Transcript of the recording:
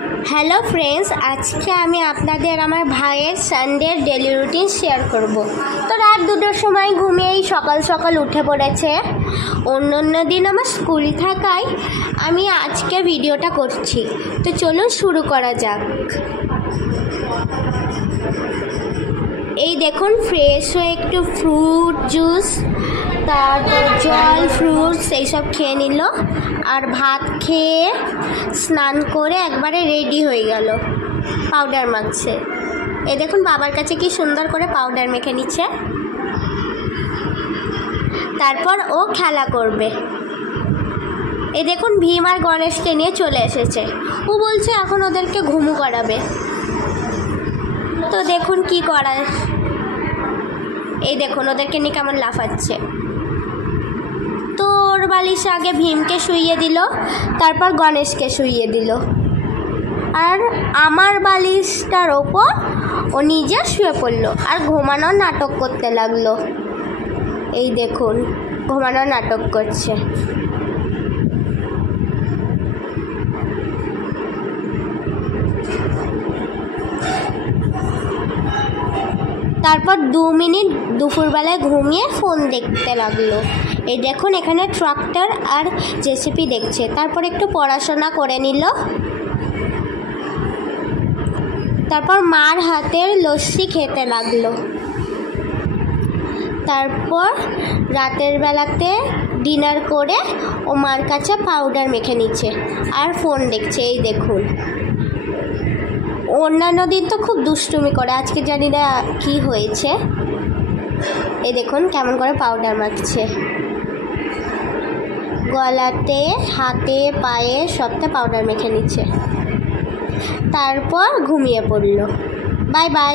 Hello friends, আজকে আমি আপনাদের আমার ভাইয়ের সানডের ডেলি রুটিন শেয়ার করব। তো রাত 2টোর সময় ঘুমিয়েই সকাল সকাল উঠে পড়েছে। অন্য দিন আমার স্কুল থাকায় আমি আজকে ভিডিওটা করছি। তো চলুন শুরু করা যাক। এই দেখুন, ফ্রেশ হয়ে একটু ফ্রুট জুস, তারপর জল, ফ্রুটস এইসব খেয়ে নিল, আর ভাত খেয়ে স্নান করে একবারে রেডি হয়ে গেল। পাউডার মাখছে। এই দেখুন বাবার কাছে কি সুন্দর করে পাউডার মেখে নিচ্ছে। তারপর ও খেলা করবে। এই দেখুন ভীম আর গণেশকে নিয়ে চলে এসেছে। ও বলছে এখন ওদেরকে ঘুমু করাবে। তো দেখুন কি করায়। এই দেখুন ওদেরকে নিয়ে কেমন লাফাচ্ছে। তো ওর বালিশে আগে ভীমকে শুইয়ে দিল, তারপর গণেশকে শুইয়ে দিল, আর আমার বালিশটার ওপর ও নিজে শুয়ে পড়লো আর ঘুমানোর নাটক করতে লাগলো। এই দেখুন ঘুমানোর নাটক করছে। তারপর 2 মিনিট দুপুরবেলায় ঘুমিয়ে ফোন দেখতে লাগলো। এই দেখুন এখানে ট্রাক্টর আর জেসিপি দেখছে। তারপর একটু পড়াশোনা করে নিল। তারপর মার হাতের লস্যি খেতে লাগলো। তারপর রাতের বেলাতে ডিনার করে ও মার কাছে পাউডার মেখে নিচ্ছে আর ফোন দেখছে। এই দেখুন, অন্যান্য দিন তো খুব দুষ্টুমি করে, আজকে জানি না কী হয়েছে। এই দেখুন কেমন করে পাউডার মাখছে। গলাতে, হাতে, পায়ে সবতে পাউডার মেখে নিচ্ছে। তারপর ঘুমিয়ে পড়ল। Bye bye.